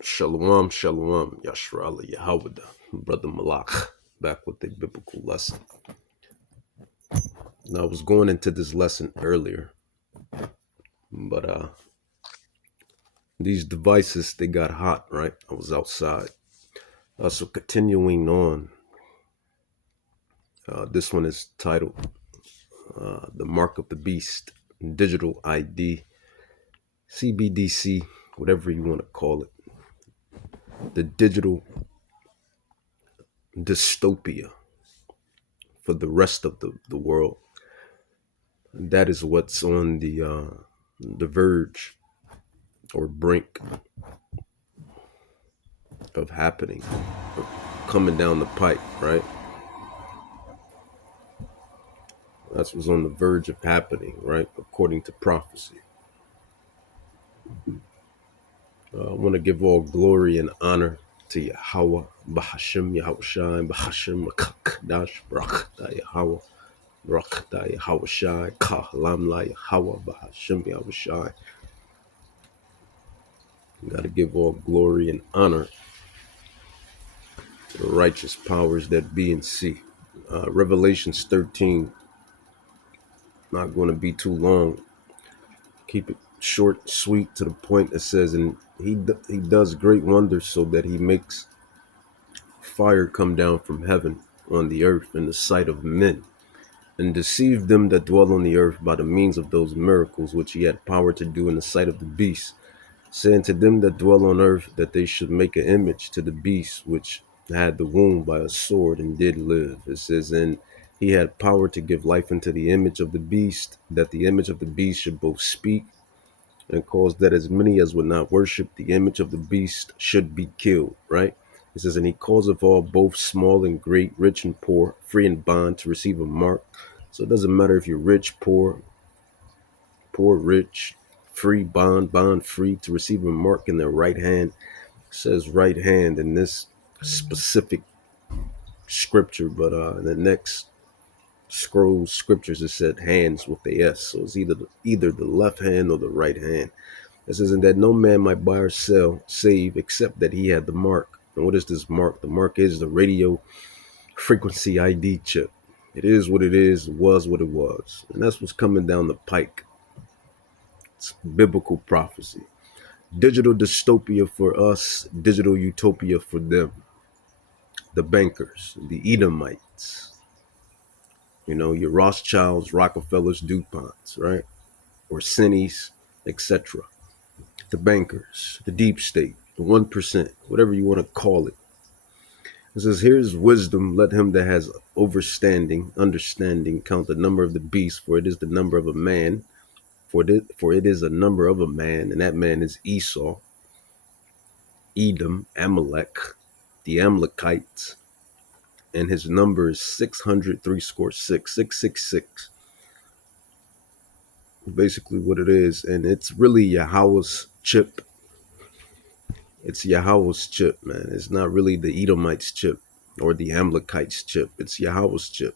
Shalom, shalom, Yashrala, Yahawada, Brother Malak, back with a biblical lesson. Now, I was going into this lesson earlier, but these devices, they got hot, right? I was outside. So continuing on, this one is titled The Mark of the Beast, Digital ID, CBDC, whatever you want to call it. The digital dystopia for the rest of the world. And that is what's on the verge or brink of happening, or coming down the pipe, right? That's what's on the verge of happening, right? According to prophecy. I want to give all glory and honor to Yahweh, Bahashim Yahushai, Bahashim Makakdash, Brakda Yahweh, Brakda Yahushai, Kahlamla Yahweh, Bahashim Yahushai. You got to give all glory and honor to the righteous powers that be and see. Revelations 13, not going to be too long. Keep it short, sweet, to the point. It says, and he does great wonders so that he makes fire come down from heaven on the earth in the sight of men, and deceive them that dwell on the earth by the means of those miracles which he had power to do in the sight of the beast, saying to them that dwell on earth that they should make an image to the beast which had the wound by a sword and did live. It says, and he had power to give life unto the image of the beast, that the image of the beast should both speak and cause that as many as would not worship the image of the beast should be killed, right? It says, and he causeth all, both small and great, rich and poor, free and bond, to receive a mark. So it doesn't matter if you're rich, poor, poor, rich, free, bond, bond, free, to receive a mark in their right hand. It says right hand in this specific scripture, but in the next scroll scriptures it said hands with the S. So it's either the left hand or the right hand. It says, and that no man might buy or sell, save, except that he had the mark. And what is this mark? The mark is the radio frequency ID chip. It is what it is, was what it was. And that's what's coming down the pike. It's biblical prophecy. Digital dystopia for us, digital utopia for them. The bankers, the Edomites, your Rothschilds, Rockefellers, DuPonts, right? Orsini's, etc. The bankers, the deep state, the 1%, whatever you want to call it. It says, here's wisdom, let him that has understanding, count the number of the beast, for it is the number of a man, for it is a number of a man, and that man is Esau, Edom, Amalek, the Amalekites, and his number is 600, 666. Basically what it is, and it's really Yahweh's chip. It's Yahweh's chip, man. It's not really the Edomites' chip or the Amalekites' chip. It's Yahweh's chip.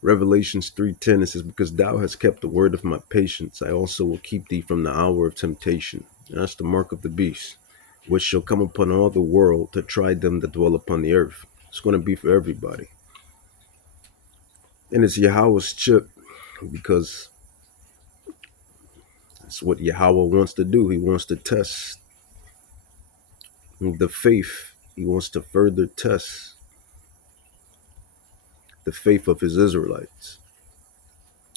Revelations 3:10, it says, because thou hast kept the word of my patience, I also will keep thee from the hour of temptation. And that's the mark of the beast, which shall come upon all the world to try them that dwell upon the earth. It's going to be for everybody. And it's Yahweh's chip because that's what Yahweh wants to do. He wants to test the faith. He wants to further test the faith of his Israelites,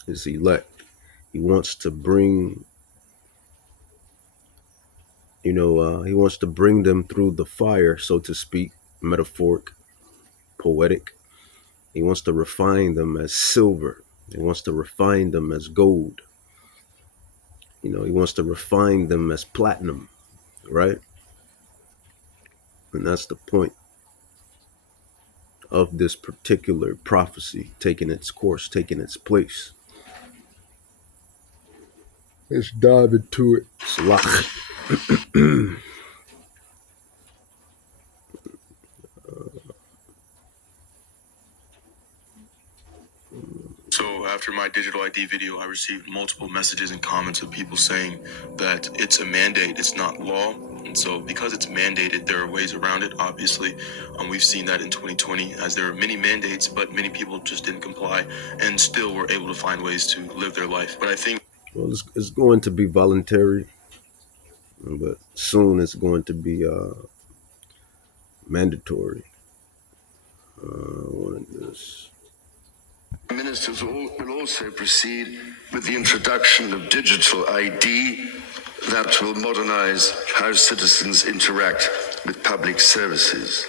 his elect. He wants to bring, he wants to bring them through the fire, so to speak, metaphoric, poetic. He wants to refine them as silver. He wants to refine them as gold. He wants to refine them as platinum, right? And that's the point of this particular prophecy taking its course, taking its place. Let's dive into it. Salak. So after my digital ID video, I received multiple messages and comments of people saying that it's a mandate, it's not law, And so, because it's mandated, there are ways around it, obviously. We've seen that in 2020, as there are many mandates, but many people just didn't comply and still were able to find ways to live their life. But I think, well, it's going to be voluntary, but soon it's going to be mandatory. What is this? Ministers will also proceed with the introduction of digital ID that will modernize how citizens interact with public services.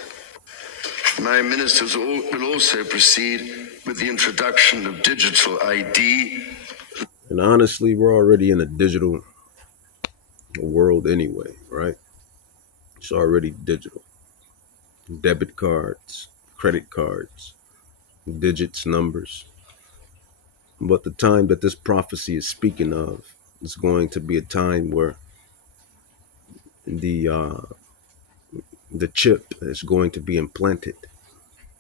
My ministers will also proceed with the introduction of digital ID. And honestly, we're already in a digital world anyway, right? It's already digital. Debit cards, credit cards, digits, numbers. But the time that this prophecy is speaking of is going to be a time where the uh, the chip is going to be implanted.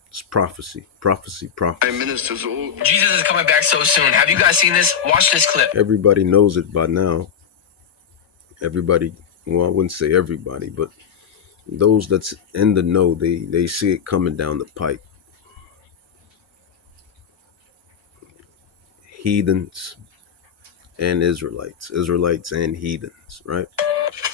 It's prophecy, prophecy, prophecy. My ministers all. Jesus is coming back so soon. Have you guys seen this? Watch this clip. Everybody knows it by now. Everybody, well, I wouldn't say everybody, but those that's in the know, they see it coming down the pipe. Heathens and Israelites, Israelites and heathens, right?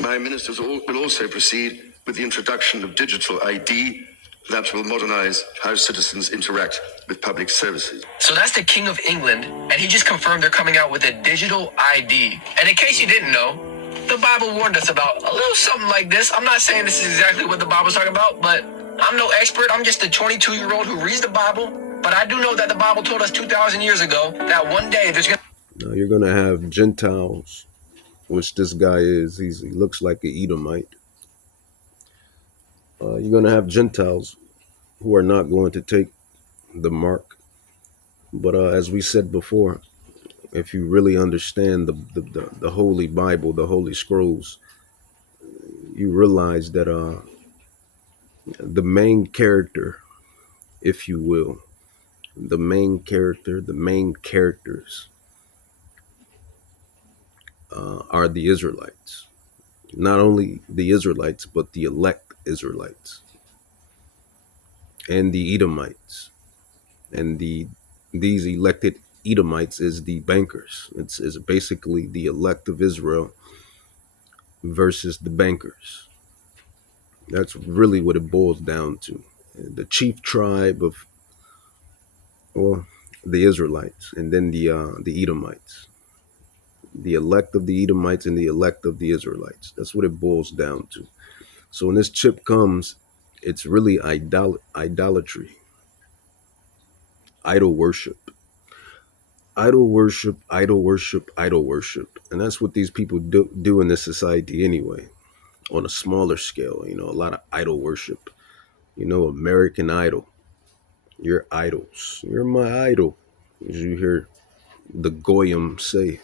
My ministers will also proceed with the introduction of digital ID that will modernize how citizens interact with public services. So that's the King of England, and he just confirmed they're coming out with a digital ID. And in case you didn't know, the Bible warned us about a little something like this. I'm not saying this is exactly what the Bible's talking about, but I'm no expert. I'm just a 22-year-old who reads the Bible. But I do know that the Bible told us 2,000 years ago that one day there's going to... Now you're going to have Gentiles, which this guy is. He looks like an Edomite. You're going to have Gentiles who are not going to take the mark. But as we said before, if you really understand the Holy Bible, the Holy Scrolls, you realize that the main character, if you will, the main characters are the Israelites. Not only the Israelites, but the elect Israelites and the Edomites. And these elected Edomites is the bankers. It's basically the elect of Israel versus the bankers. That's really what it boils down to. The chief tribe of, well, the Israelites, and then the Edomites, the elect of the Edomites and the elect of the Israelites. That's what it boils down to. So when this chip comes, it's really idolatry, idol worship, idol worship, idol worship, idol worship, and that's what these people do in this society anyway. On a smaller scale, a lot of idol worship. American Idol. You're idols. You're my idol, as you hear the Goyim say.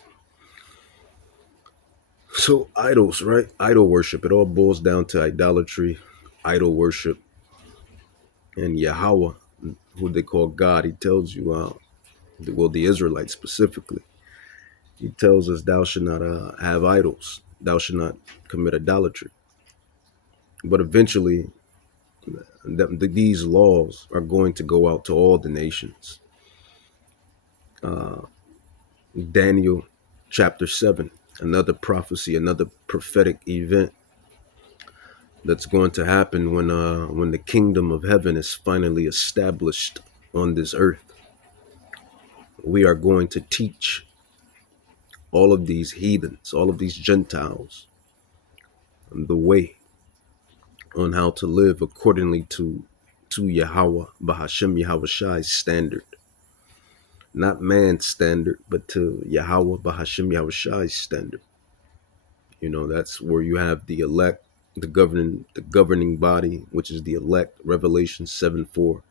So idols, right? Idol worship. It all boils down to idolatry, idol worship, and Yahweh, who they call God. He tells you, well, the Israelites specifically, he tells us, "Thou should not have idols. Thou should not commit idolatry." But eventually, these laws are going to go out to all the nations. Daniel chapter 7, another prophecy, another prophetic event that's going to happen when the kingdom of heaven is finally established on this earth. We are going to teach all of these heathens, all of these Gentiles, the way on how to live accordingly to Yahweh, Bahashem Yahweh Shai's standard. Not man's standard, but to Yahweh, Bahashem Yahweh Shai's standard. That's where you have the elect, the governing body, which is the elect, Revelation 7:4.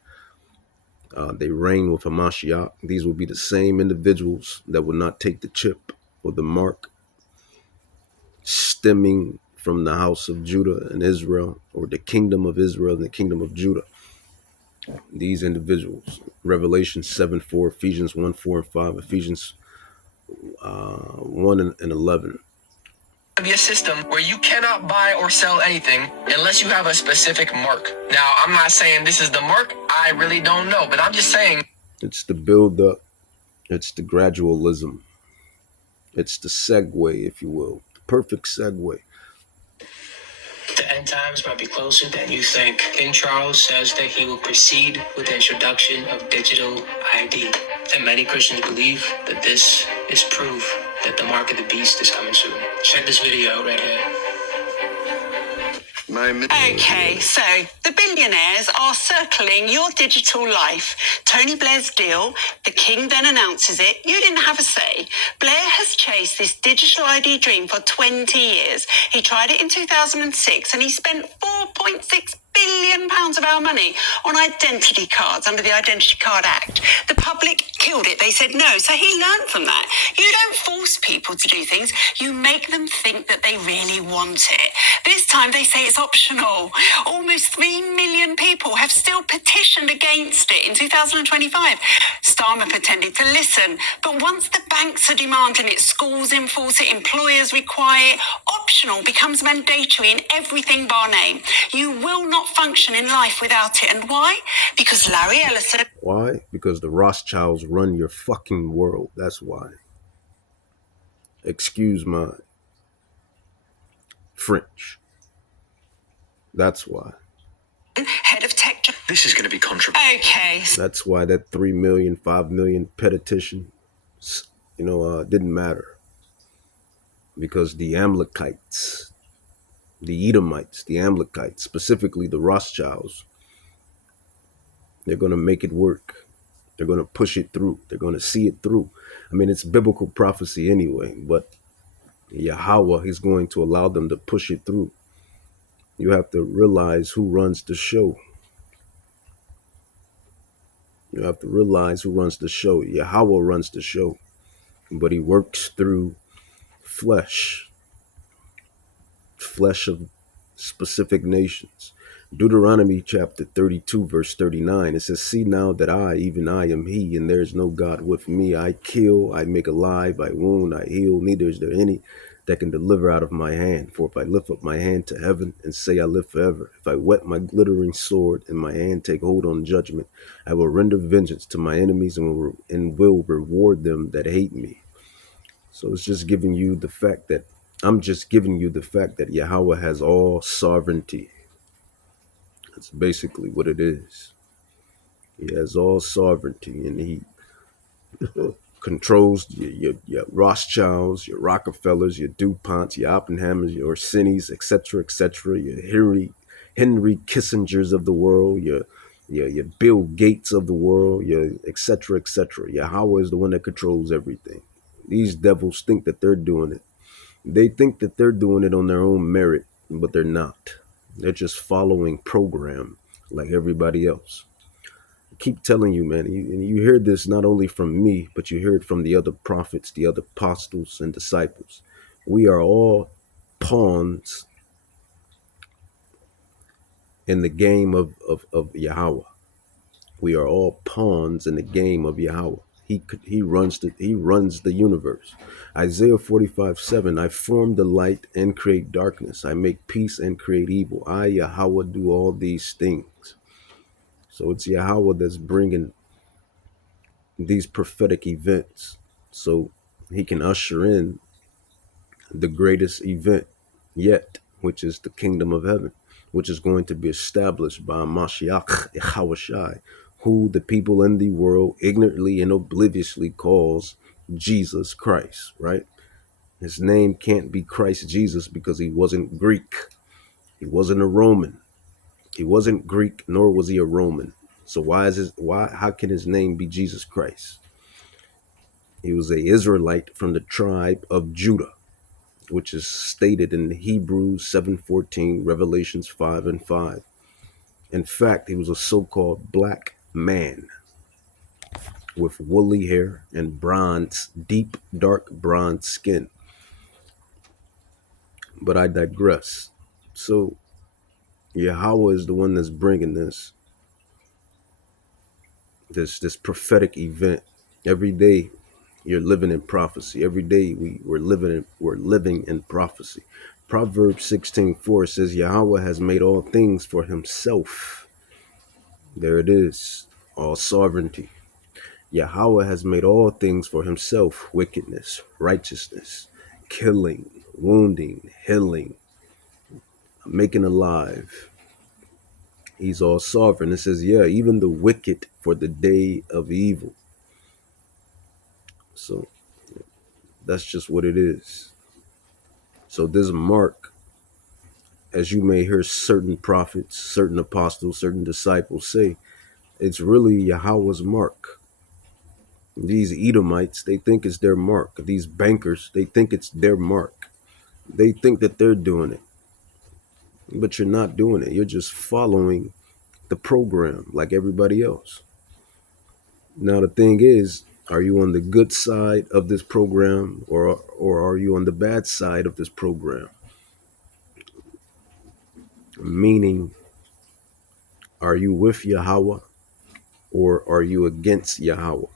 They reign with Hamashiach. These will be the same individuals that will not take the chip or the mark, stemming from the house of Judah and Israel, or the kingdom of Israel and the kingdom of Judah. These individuals, Revelation 7:4, Ephesians 1:4 and 5, Ephesians 1 and 11. be a system where you cannot buy or sell anything unless you have a specific mark. Now, I'm not saying this is the mark. I really don't know, but I'm just saying It's the build up. It's the gradualism. It's the segue, if you will. The perfect segue. the end times might be closer than you think. King Charles says that he will proceed with the introduction of digital ID. And many Christians believe that this is proof that the mark of the beast is coming soon. Check this video out right here. Okay, so the billionaires are circling your digital life. Tony Blair's deal, the king then announces it. You didn't have a say. Blair has chased this digital ID dream for 20 years. He tried it in 2006 and he spent £4.6 billion of our money on identity cards under the Identity Card Act. The public killed it. They said no. So he learned from that. You don't force people to do things. You make them think that they really want it. This time they say it's optional. Almost 3 million people have still petitioned against it in 2025. Starmer pretended to listen. But once the banks are demanding it, schools enforce it, employers require it, optional becomes mandatory in everything bar name. You will not function in life without it. And why? Because Larry Ellison... Why? Because the Rothschilds run your fucking world. That's why. Excuse my French. That's why. Head of tech... This is going to be controversial. Okay. That's why that 3 million, 5 million petition, didn't matter. Because the Amalekites, the Edomites, the Amalekites, specifically the Rothschilds, they're going to make it work. They're going to push it through. They're going to see it through. I mean, it's biblical prophecy anyway, but Yahweh is going to allow them to push it through. You have to realize who runs the show. You have to realize who runs the show. Yahweh runs the show, but he works through flesh of specific nations. Deuteronomy chapter 32, verse 39, it says, see now that I, even I am he, and there is no God with me. I kill, I make alive, I wound, I heal, neither is there any that can deliver out of my hand. For if I lift up my hand to heaven and say I live forever, if I whet my glittering sword and my hand take hold on judgment, I will render vengeance to my enemies and will reward them that hate me. So it's just giving you the fact that Yahweh has all sovereignty. That's basically what it is. He has all sovereignty, and he controls your Rothschilds, your Rockefellers, your DuPonts, your Oppenheimers, your Orsini's, etc., your Henry Kissingers of the world, your Bill Gates of the world, your etc. Yahweh is the one that controls everything. These devils think that they're doing it. They think that they're doing it on their own merit, but they're not. They're just following program like everybody else. I keep telling you, man, and you hear this not only from me, but you hear it from the other prophets, the other apostles and disciples. We are all pawns in the game of Yahweh. We are all pawns in the game of Yahweh. He runs the universe. Isaiah 45:7. I form the light and create darkness. I make peace and create evil. I, Yahweh, do all these things. So it's Yahweh that's bringing these prophetic events, so he can usher in the greatest event yet, which is the kingdom of heaven, which is going to be established by Mashiach Yahushai, who the people in the world ignorantly and obliviously calls Jesus Christ, right? His name can't be Christ Jesus because he wasn't Greek. He wasn't a Roman. He wasn't Greek, nor was he a Roman. So how can his name be Jesus Christ? He was an Israelite from the tribe of Judah, which is stated in Hebrews 7:14, Revelations 5:5. In fact, he was a so-called black man with woolly hair and deep, dark bronze skin. But I digress. So Yahweh is the one that's bringing this prophetic event every day. You're living in prophecy. Every day we're living in prophecy. Proverbs 16:4 says Yahweh has made all things for himself. There it is. All sovereignty. Yahweh has made all things for himself: wickedness, righteousness, killing, wounding, healing, making alive. He's all sovereign. It says, yeah, even the wicked for the day of evil. So that's just what it is. So this mark, as you may hear certain prophets, certain apostles, certain disciples say, it's really Yahweh's mark. These Edomites, they think it's their mark. These bankers, they think it's their mark. They think that they're doing it, but you're not doing it. You're just following the program like everybody else. Now, the thing is, are you on the good side of this program, or are you on the bad side of this program? Meaning, are you with Yahweh or are you against Yahweh?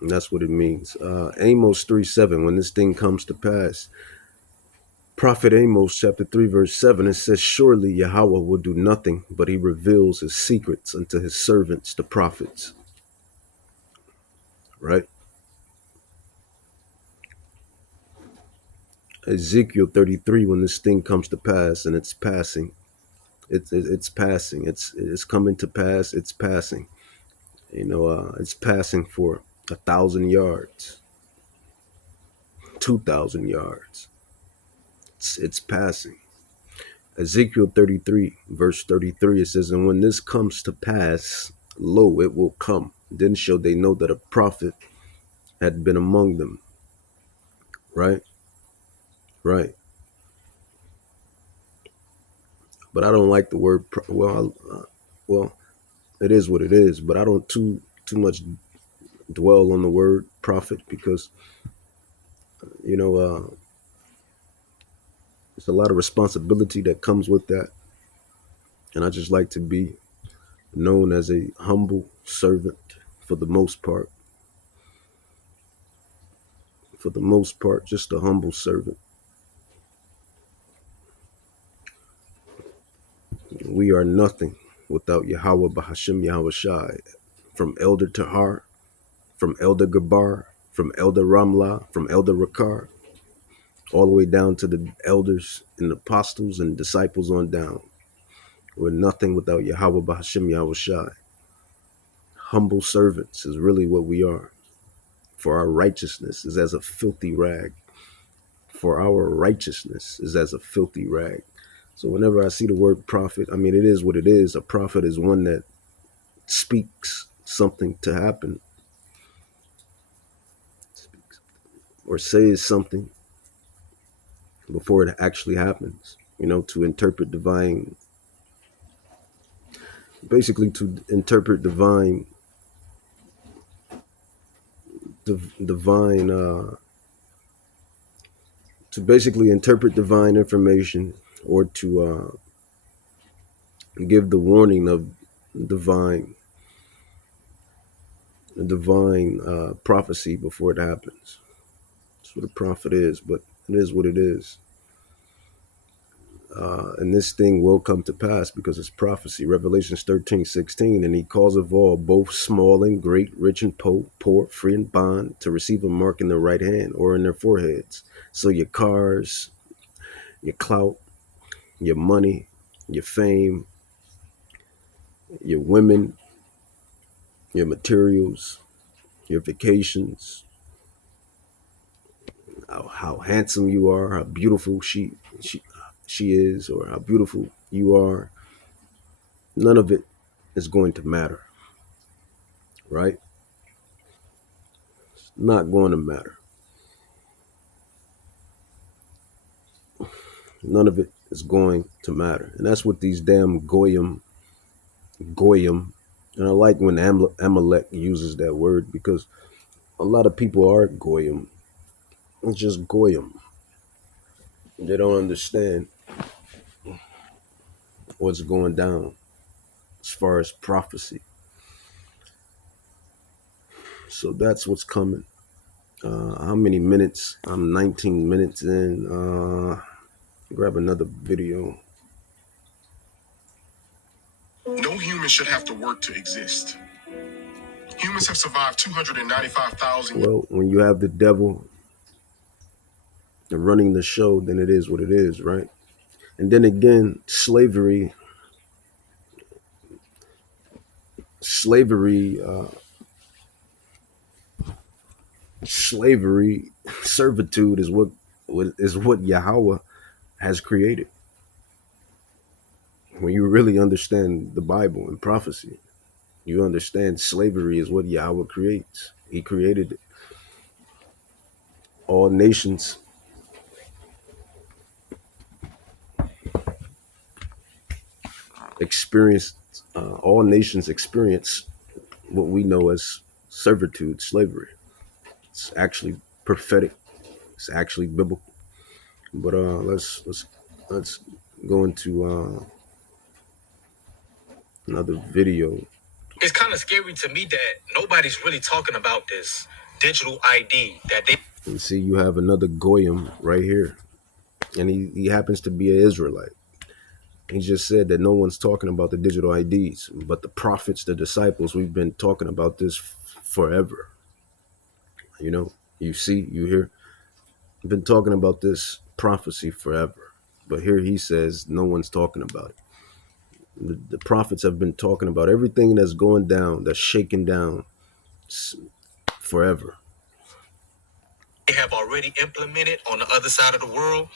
And that's what it means. Amos 3:7, when this thing comes to pass, Prophet Amos chapter 3 verse 7, it says, surely Yahweh will do nothing, but he reveals his secrets unto his servants, the prophets. Right? Ezekiel 33, when this thing comes to pass and it's passing, it's passing, it's coming to pass, it's passing. It's passing for 1,000 yards, 2,000 yards. It's passing. Ezekiel 33, verse 33, it says, and when this comes to pass, lo, it will come. Then shall they know that a prophet had been among them. Right? Right. But I don't like the word, well, it is what it is, but I don't too much dwell on the word prophet because, there's a lot of responsibility that comes with that. And I just like to be known as a humble servant for the most part. For the most part, just a humble servant. We are nothing without Yahweh Bahashim Yahweh Shai. From Elder Tahar, from Elder Gabar, from Elder Ramlah, from Elder Rakar, all the way down to the elders and apostles and disciples on down. We're nothing without Yahweh Bahashim Yahweh Shai. Humble servants is really what we are. For our righteousness is as a filthy rag. For our righteousness is as a filthy rag. So whenever I see the word prophet, I mean, it is what it is. A prophet is one that speaks something to happen or says something before it actually happens, to interpret divine, basically to interpret divine, to basically interpret divine information, or to give the warning of divine prophecy before it happens. That's what a prophet is, but it is what it is. And this thing will come to pass because it's prophecy. Revelations 13:16, and he calls of all, both small and great, rich and poor, free and bond, to receive a mark in their right hand or in their foreheads. So your cars, your clout, your money, your fame, your women, your materials, your vacations, how handsome you are, how beautiful she is, or how beautiful you are, none of it is going to matter, right? It's not going to matter. None of it is going to matter. And that's what these damn goyim, and I like when Amalek uses that word, because a lot of people are goyim. It's just goyim. They don't understand what's going down as far as prophecy. So that's what's coming. How many minutes? I'm 19 minutes in. Grab another video. No human should have to work to exist. Humans have survived 295,000 Well, when you have the devil running the show, then it is what it is, right? And then again, slavery, servitude is what Yahweh has created. When you really understand the Bible and prophecy, you understand slavery is what Yahweh creates. He created it. All nations experience what we know as servitude, slavery. It's actually prophetic. It's actually biblical. But let's go into another video. It's kind of scary to me that nobody's really talking about this digital ID that they. And see, you have another Goyim right here, and he happens to be an Israelite. He just said that no one's talking about the digital IDs, but the prophets, the disciples, we've been talking about this forever. You know, you see, you hear, we've been talking about this prophecy forever. But here he says no one's talking about it. The prophets have been talking about everything that's going down, that's shaking down forever. They have already implemented on the other side of the world.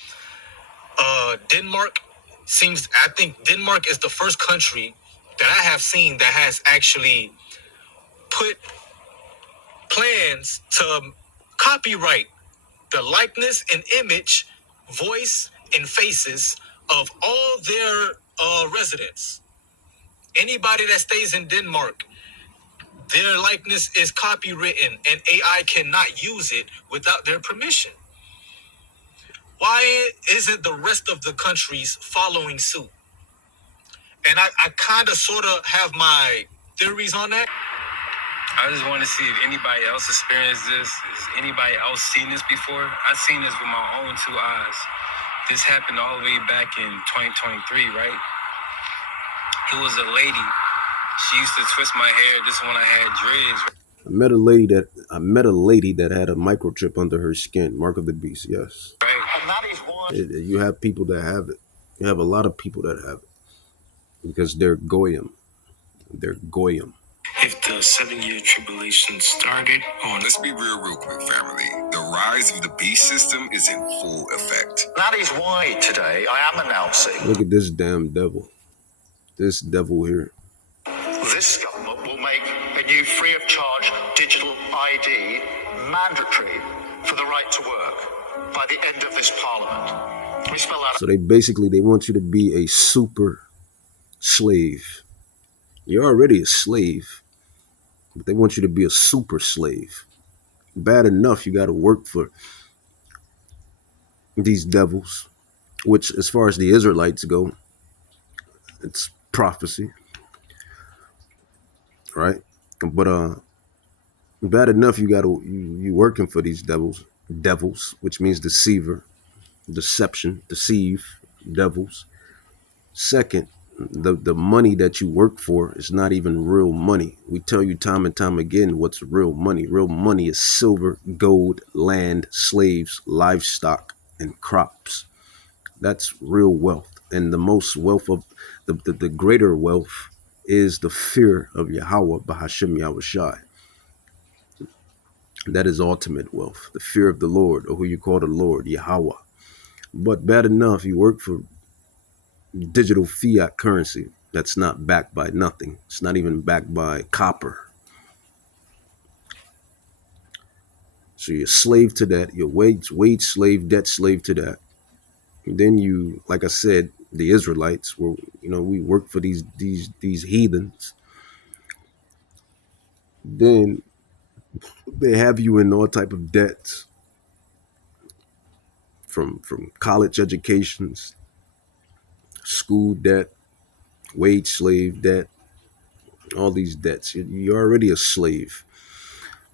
Denmark I think Denmark is the first country that I have seen that has actually put plans to copyright the likeness and image, voice, and faces of all their residents. Anybody that stays in Denmark, their likeness is copywritten and AI cannot use it without their permission. Why isn't the rest of the countries following suit? And I kind of sort of have my theories on that. I just want to see if anybody else experienced this. Has anybody else seen this before? I've seen this with my own two eyes. This happened all the way back in 2023, right? It was a lady. She used to twist my hair just when I had dreads. I met a lady that had a microchip under her skin, mark of the beast. Yes, Right. And that is why you have people that have it. You have a lot of people that have it because they're Goyim. They're Goyim. if the 7-year tribulation started on. Let's be real quick, family. The rise of the beast system is in full effect. That is why today I am announcing Look at this damn devil. This devil here. this government will make a new free of charge digital ID mandatory for the right to work by the end of this parliament. Let me spell that. So they want you to be a super slave. You're already a slave, but they want you to be a super slave. Bad enough you got to work for these devils, which as far as the Israelites go, it's prophecy, right? But bad enough you working for these devils, which means deceiver, deception, deceive, devils. Second, the money that you work for is not even real money. We tell you time and time again what's real money. Real money is silver, gold, land, slaves, livestock, and crops. That's real wealth. And the most wealth of the greater wealth is the fear of Yahweh Bahashim Yahushai. That is ultimate wealth, the fear of the Lord, or who you call the Lord, Yahweh. But bad enough, you work for digital fiat currency that's not backed by nothing. It's not even backed by copper. So you're a slave to that. You're wage slave, debt slave to that. And then you, like I said, the Israelites were, we work for these heathens. Then they have you in all type of debts, from college educations, school debt, wage slave debt, all these debts. You're already a slave.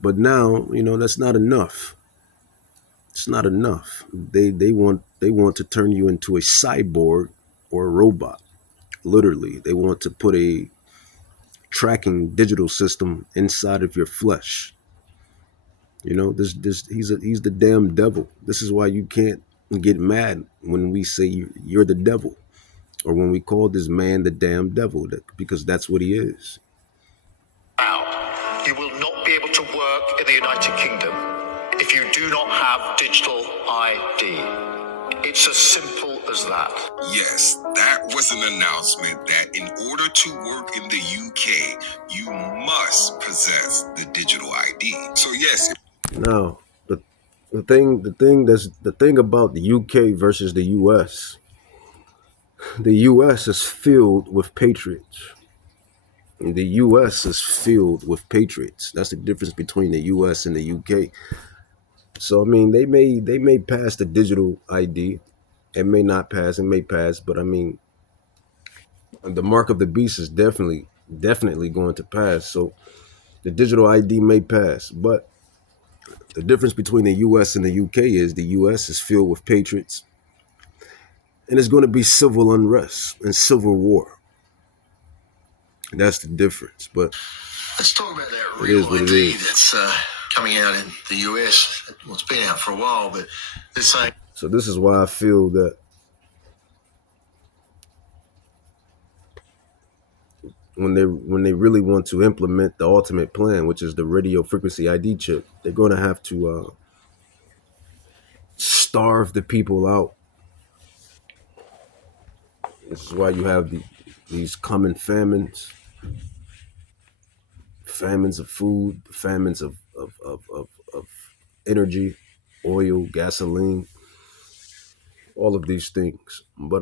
But now, that's not enough. It's not enough. They want to turn you into a cyborg or a robot. Literally, they want to put a tracking digital system inside of your flesh. This he's the damn devil. This is why you can't get mad when we say you're the devil, or when we call this man the damn devil, because that's what he is. You will not be able to work in the United Kingdom if you do not have digital ID. It's as simple as that. Yes, that was an announcement that in order to work in the UK, you must possess the digital ID. So yes. Now, the thing about the UK versus the US. The US is filled with patriots. The US is filled with patriots. That's the difference between the US and the UK. So I mean, they may pass the digital ID. It may not pass. It may pass, but I mean, the mark of the beast is definitely going to pass. So the digital ID may pass, but the difference between the US and the UK is the US is filled with patriots, and it's going to be civil unrest and civil war. And that's the difference. But let's talk about that it real is what it ID is. that's coming out in the US. Well, it's been out for a while, but they're saying. So this is why I feel that when they really want to implement the ultimate plan, which is the radio frequency ID chip, they're going to have to starve the people out. This is why you have these common famines of food, famines of energy, oil, gasoline, all of these things. But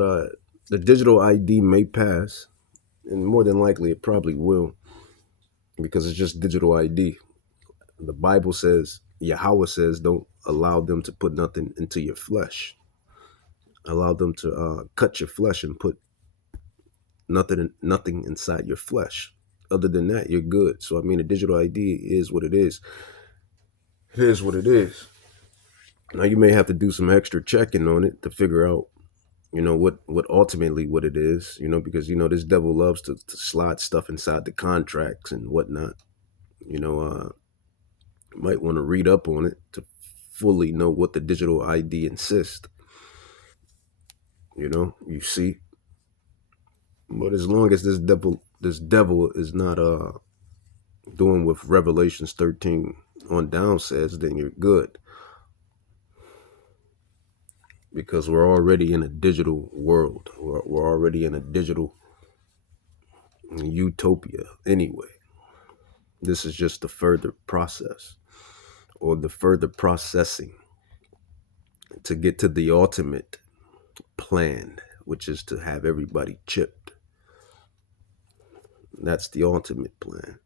the digital ID may pass, and more than likely it probably will, because it's just digital ID. The Bible says, Yahweh says, don't allow them to put nothing into your flesh. Allow them to cut your flesh and put nothing inside your flesh. Other than that, you're good. So I mean, a digital ID is what it is. It is what it is. Now you may have to do some extra checking on it to figure out, what ultimately what it is, because this devil loves to slide stuff inside the contracts and whatnot. Might want to read up on it to fully know what the digital ID insists. You see. But as long as this devil is not doing what Revelations 13 on down says, then you're good. Because we're already in a digital world. We're already in a digital utopia anyway. This is just the further process, or the further processing to get to the ultimate plan, which is to have everybody chipped. That's the ultimate plan.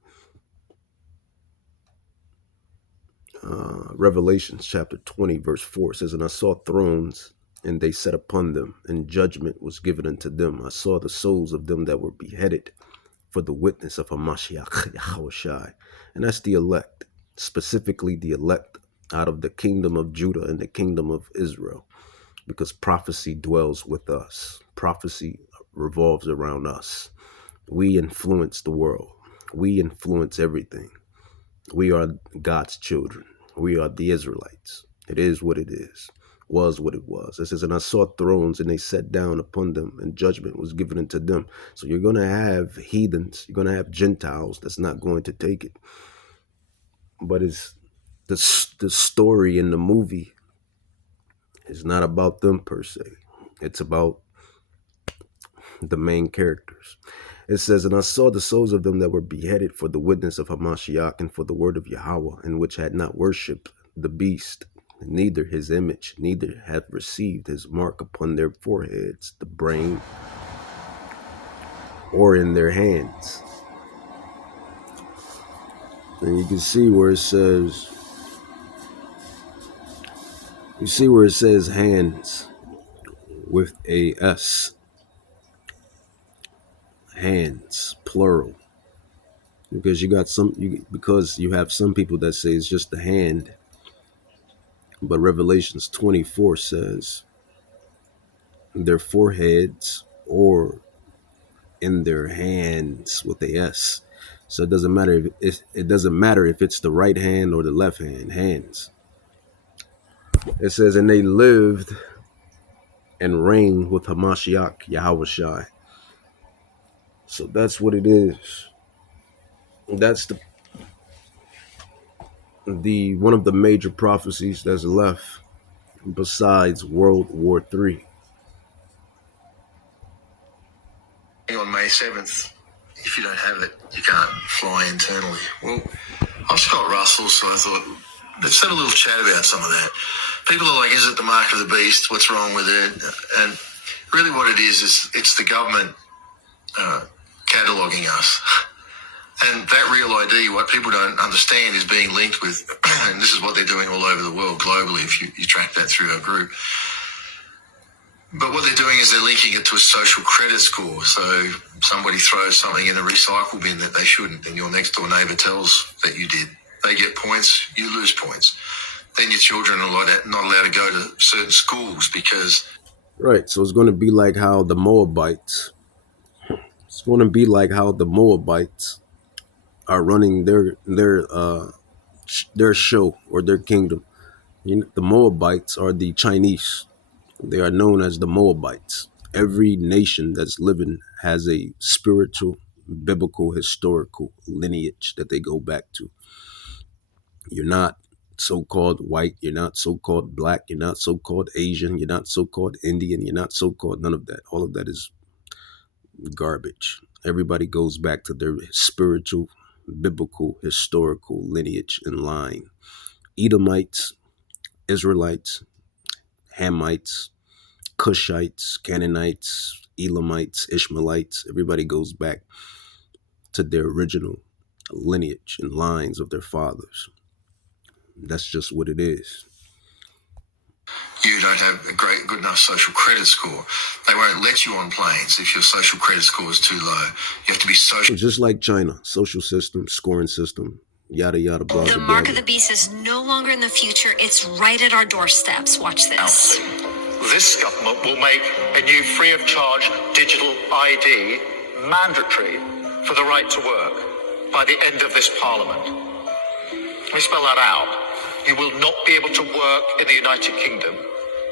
Revelations chapter 20 verse 4 says, and I saw thrones, and they sat upon them, and judgment was given unto them. I saw the souls of them that were beheaded for the witness of Hamashiach Yahushai. And that's the elect, specifically the elect out of the kingdom of Judah and the kingdom of Israel, because prophecy dwells with us. Prophecy revolves around us. We influence the world. We influence everything. We are God's children. We are the Israelites. It is what it is. Was what it was. It says, and I saw thrones, and they sat down upon them, and judgment was given unto them. So you're going to have heathens. You're going to have Gentiles that's not going to take it. But it's the story in the movie is not about them per se. It's about the main characters. It says, and I saw the souls of them that were beheaded for the witness of Hamashiach and for the word of Yahweh, and which had not worshipped the beast, neither his image, neither had received his mark upon their foreheads, the brain, or in their hands. And you can see where it says, hands with a S. Hands, plural. because because you have some people that say it's just the hand, but Revelations 24 says their foreheads or in their hands with a S. So it doesn't matter if it's the right hand or the left hand. Hands. It says, and they lived and reigned with Hamashiach Yahweh Shai. So that's what it is. That's the one of the major prophecies that's left besides World War III. On May 7th, if you don't have it, you can't fly internally. Well, I'm Scott Russell, so I thought, let's have a little chat about some of that. People are like, is it the mark of the beast? What's wrong with it? And really what it is it's the government cataloguing us. And that real ID, what people don't understand, is being linked with, and this is what they're doing all over the world globally, if you track that through our group. But what they're doing is they're linking it to a social credit score. So somebody throws something in a recycle bin that they shouldn't, and your next door neighbour tells that you did. They get points, you lose points. Then your children are not allowed to go to certain schools because... Right, so it's going to be like how the Moabites, are running their show or their kingdom. The Moabites are the Chinese. They are known as the Moabites. Every nation that's living has a spiritual, biblical, historical lineage that they go back to. You're not so-called white. You're not so-called black. You're not so-called Asian. You're not so-called Indian. You're not so-called none of that. All of that is garbage. Everybody goes back to their spiritual, biblical, historical lineage and line. Edomites, Israelites, Hamites, Cushites, Canaanites, Elamites, Ishmaelites, everybody goes back to their original lineage and lines of their fathers. That's just what it is. You don't have a good enough social credit score. They won't let you on planes if your social credit score is too low. You have to be social. Just like China, social system, scoring system, yada, yada, blah, blah, The mark of the beast is no longer in the future. It's right at our doorsteps. Watch this. This government will make a new free of charge digital ID mandatory for the right to work by the end of this parliament. Let me spell that out. You will not be able to work in the United Kingdom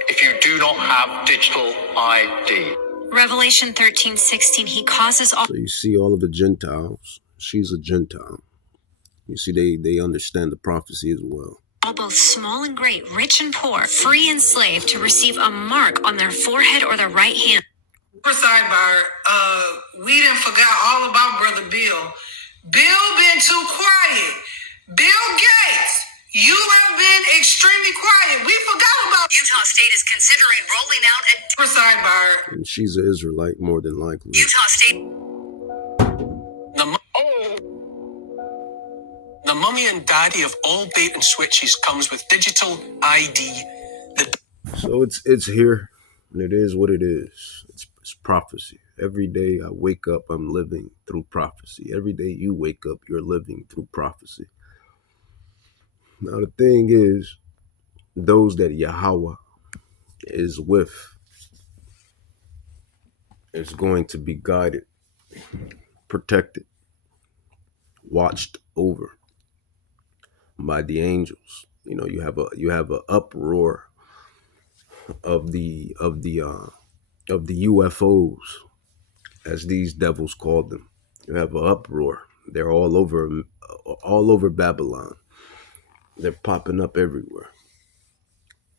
if you do not have digital ID. Revelation 13:16, he causes all... So you see all of the Gentiles. She's a Gentile. You see, they understand the prophecy as well. All, both small and great, rich and poor, free and slave, to receive a mark on their forehead or their right hand. Sidebar, we done forgot all about Brother Bill. Bill been too quiet. Bill Gates, you have been extremely quiet. We forgot about Utah State is considering rolling out a... Sidebar. And she's an Israelite more than likely. Utah State... The mummy and daddy of all bait and switches comes with digital ID. So it's here, and it is what it is. It's prophecy. Every day I wake up, I'm living through prophecy. Every day you wake up, you're living through prophecy. Now the thing is, those that Yahweh is with is going to be guided, protected, watched over by the angels. You know, you have a uproar of the UFOs, as these devils called them. You have an uproar. They're all over Babylon. They're popping up everywhere,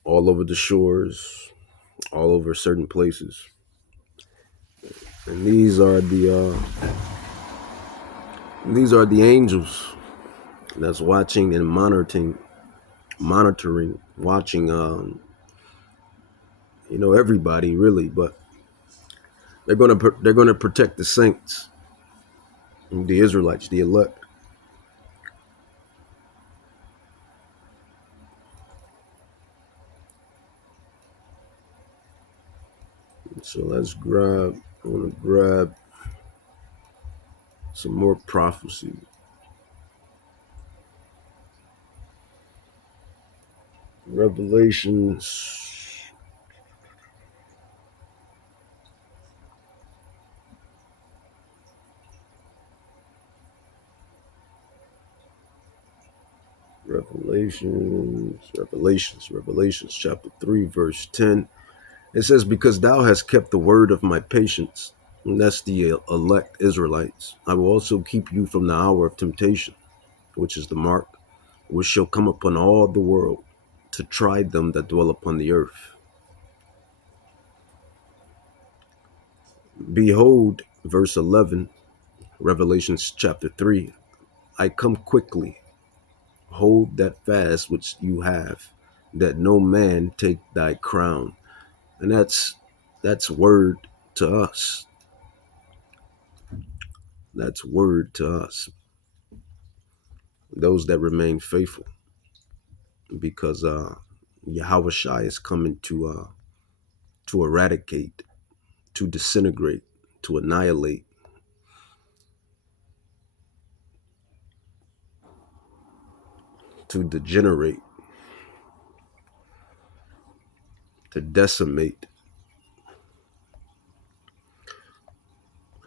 all over the shores, all over certain places. And these are the angels that's watching and monitoring, watching, everybody really, but they're gonna protect the saints, the Israelites, the elect. So I want to grab some more prophecy. Revelations. Revelations, chapter 3, verse 10. It says, because thou hast kept the word of my patience, and that's the elect Israelites, I will also keep you from the hour of temptation, which is the mark, which shall come upon all the world, to try them that dwell upon the earth. Behold, verse 11, Revelations chapter 3, I come quickly. Hold that fast which you have, that no man take thy crown. And that's word to us. That's word to us, those that remain faithful, because Yahweh Shai is coming to eradicate, to disintegrate, to annihilate, to degenerate, to decimate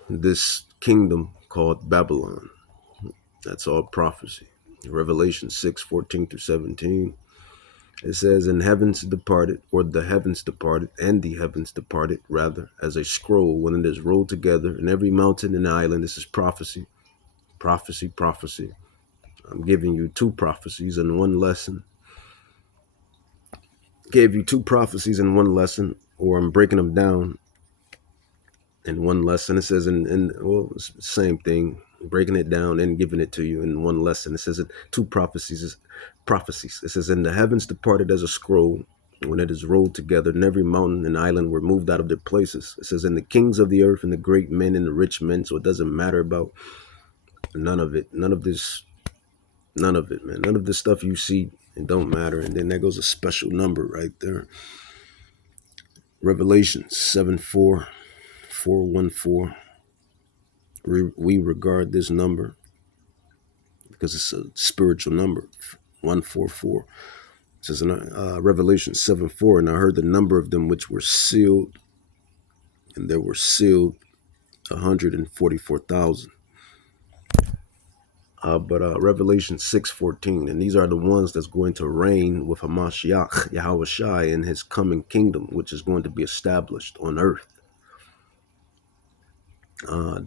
this kingdom called Babylon. That's all prophecy. Revelation 6:14 through 17. It says, and heavens departed, or the heavens departed, and the heavens departed, rather, as a scroll when it is rolled together, and every mountain and island. This is prophecy, prophecy, prophecy. I'm giving you two prophecies in one lesson. Gave you two prophecies in one lesson, or I'm breaking them down in one lesson. It says, well, it's the same thing, breaking it down and giving it to you in one lesson. It says two prophecies. It says, and the heavens departed as a scroll when it is rolled together, and every mountain and island were moved out of their places. It says, and the kings of the earth and the great men and the rich men. So it doesn't matter about none of it. None of it, man. None of this stuff you see, it don't matter. And then there goes a special number right there. Revelation 7:4, 414. We regard this number because it's a spiritual number, 144. It says in Revelation 7:4, and I heard the number of them which were sealed, and there were sealed 144,000. But Revelation 6:14, and these are the ones that's going to reign with Hamashiach, Yahweh Shai, in his coming kingdom, which is going to be established on earth.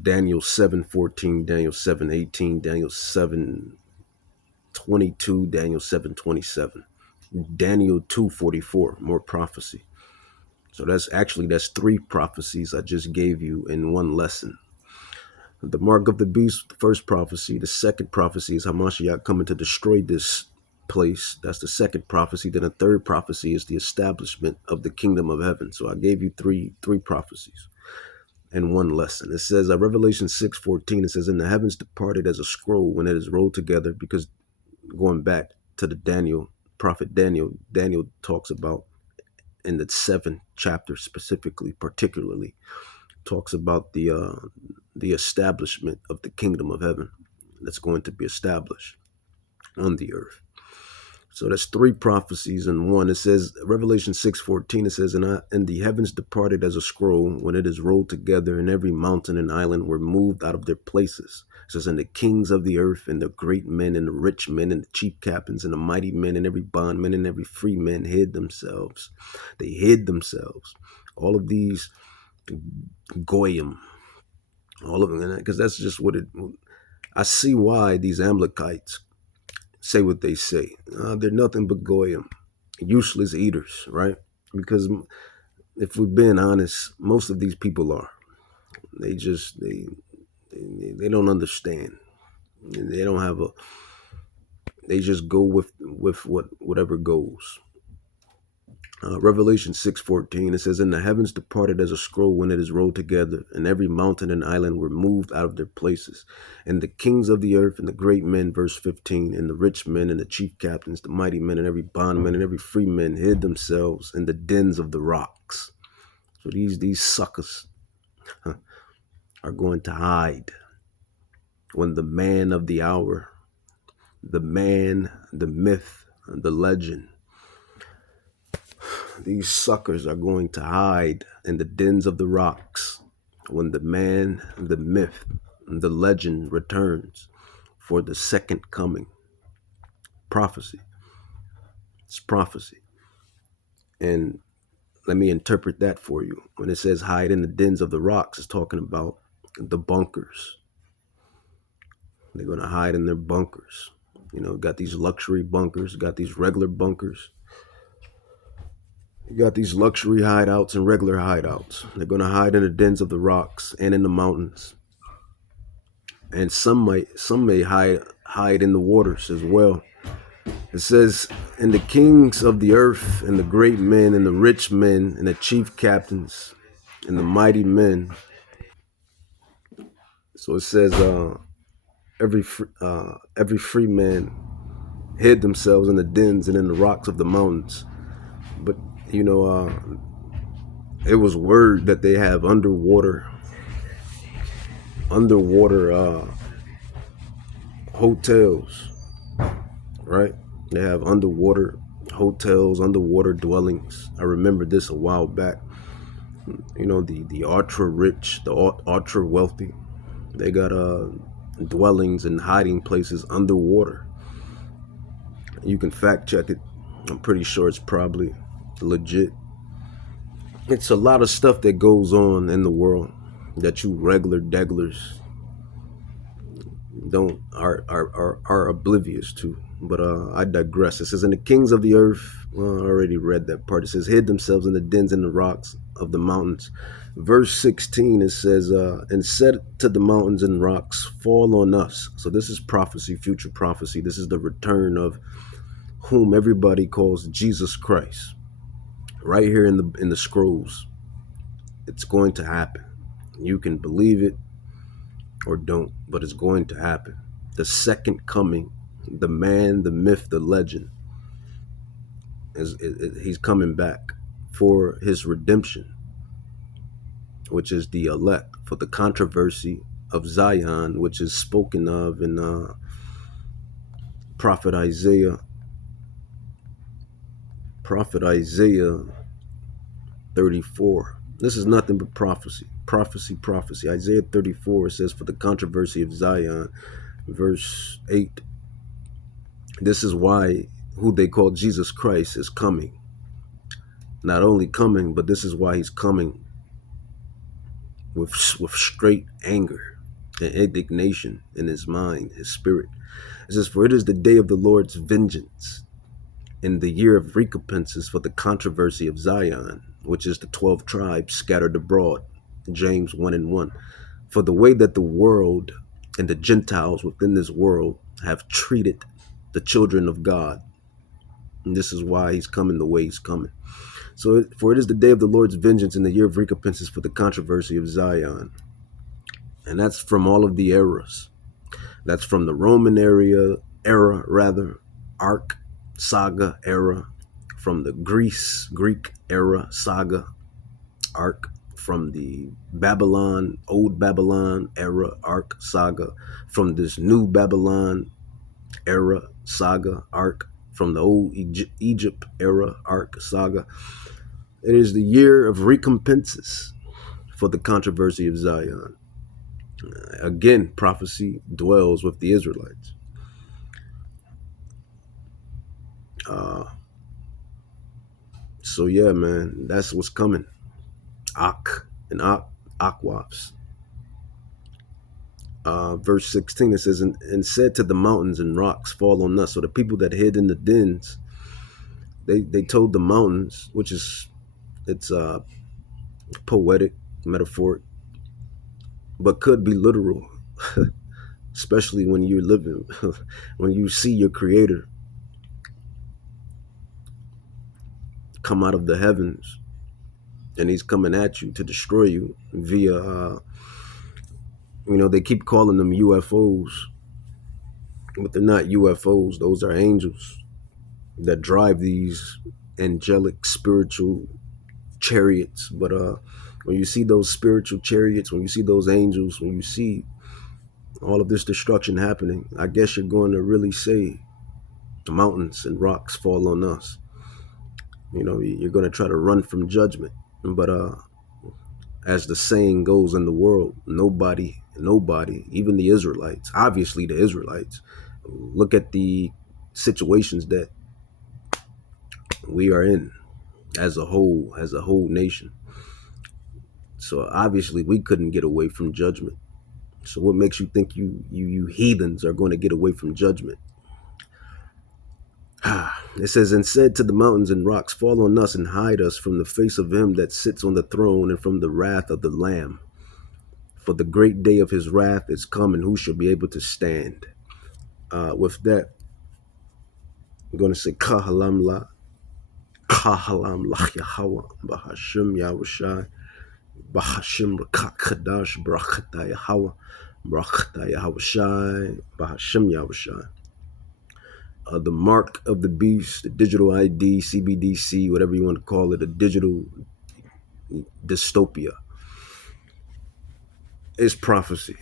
Daniel 7:14, Daniel 7:18, Daniel 7:22, Daniel 7:27, Daniel 2:44, more prophecy. So that's three prophecies I just gave you in one lesson. The mark of the beast, the first prophecy. The second prophecy is Hamashiach coming to destroy this place. That's the second prophecy. Then the third prophecy is the establishment of the kingdom of heaven. So I gave you three prophecies in one lesson. It says, Revelation 6:14, it says, and the heavens departed as a scroll when it is rolled together, because going back to the prophet Daniel talks about in the 7th chapter specifically, particularly, talks about the establishment of the kingdom of heaven that's going to be established on the earth. So that's three prophecies in one. It says, Revelation 6:14, it says, and the heavens departed as a scroll when it is rolled together, and every mountain and island were moved out of their places. It says, and the kings of the earth and the great men and the rich men and the chief captains and the mighty men and every bondman and every free man hid themselves. They hid themselves. All of these goyim, all of them, because that's just what I see why these Amalekites say what they say. They're nothing but goyim, useless eaters, right? Because if we're being honest, most of these people are. They don't understand. They don't have they just go with whatever goes. Revelation 6:14, it says, and the heavens departed as a scroll when it is rolled together, and every mountain and island were moved out of their places. And the kings of the earth and the great men, verse 15, and the rich men and the chief captains, the mighty men and every bondman and every free man hid themselves in the dens of the rocks. So these suckers are going to hide when the man of the hour, the man, the myth, the legend, These suckers are going to hide in the dens of the rocks when the man, the myth, the legend returns for the second coming. Prophecy. It's prophecy. And let me interpret that for you. When it says hide in the dens of the rocks, it's talking about the bunkers. They're going to hide in their bunkers. You know, got these luxury bunkers, got these regular bunkers. You got these luxury hideouts and regular hideouts. They're going to hide in the dens of the rocks and in the mountains. And some may hide in the waters as well. It says, and the kings of the earth and the great men and the rich men and the chief captains and the mighty men. So it says every free man hid themselves in the dens and in the rocks of the mountains. But, you know, it was word that they have underwater hotels, right? They have underwater hotels, underwater dwellings. I remember this a while back. You know, the ultra rich, the ultra wealthy, they got dwellings and hiding places underwater. You can fact check it. I'm pretty sure it's probably legit. It's a lot of stuff that goes on in the world that you regular degglers are oblivious to. But I digress. It says, and the kings of the earth, well, I already read that part. It says, hid themselves in the dens and the rocks of the mountains. Verse 16, it says, and said to the mountains and rocks, fall on us. So this is prophecy, future prophecy. This is the return of whom everybody calls Jesus Christ. Right here in the scrolls. It's going to happen. You can believe it or don't, but it's going to happen. The second coming, the man, the myth, the legend, he's coming back for his redemption, which is the elect, for the controversy of Zion, which is spoken of in Prophet Isaiah 34. This is nothing but prophecy. Isaiah 34 says, for the controversy of Zion. Verse 8. This is why who they call Jesus Christ is coming. Not only coming, but this is why he's coming with straight anger and indignation in his mind, his spirit. It says, for it is the day of the Lord's vengeance, in the year of recompenses for the controversy of Zion, which is the 12 tribes scattered abroad. James 1:1. For the way that the world and the Gentiles within this world have treated the children of God. And this is why he's coming the way he's coming. So, for it is the day of the Lord's vengeance in the year of recompenses for the controversy of Zion. And that's from all of the eras. That's from the Roman era, arc, saga era, from the Greek era, saga, arc, from the old Babylon era, arc, saga, from this new Babylon era, saga, arc, from the old Egypt era, arc, saga. It is the year of recompenses for the controversy of Zion. Again, prophecy dwells with the Israelites. So yeah, man, that's what's coming. Akwaps. Verse 16, it says, and said to the mountains and rocks, fall on us. So the people that hid in the dens, they told the mountains, which is, it's poetic, metaphoric, but could be literal, especially when you're living, when you see your creator come out of the heavens and he's coming at you to destroy you via, they keep calling them UFOs, but they're not UFOs. Those are angels that drive these angelic spiritual chariots. But when you see those spiritual chariots, when you see those angels, when you see all of this destruction happening, I guess you're going to really say the mountains and rocks fall on us. You know, you're going to try to run from judgment. But as the saying goes in the world, nobody, even the Israelites, obviously the Israelites, look at the situations that we are in as a whole nation. So obviously we couldn't get away from judgment. So what makes you think you heathens are going to get away from judgment? It says, and said to the mountains and rocks, fall on us and hide us from the face of him that sits on the throne and from the wrath of the Lamb. For the great day of his wrath is come, and who shall be able to stand? With that, I'm going to say, Kahalam la Yahweh, Bahashim Yahushai, Bahashim Rakak Kadash, Brakata Yahweh, Brakata Yahushai, Bahashim Yahushai. The mark of the beast, the digital ID, CBDC, whatever you want to call it, a digital dystopia, is prophecy.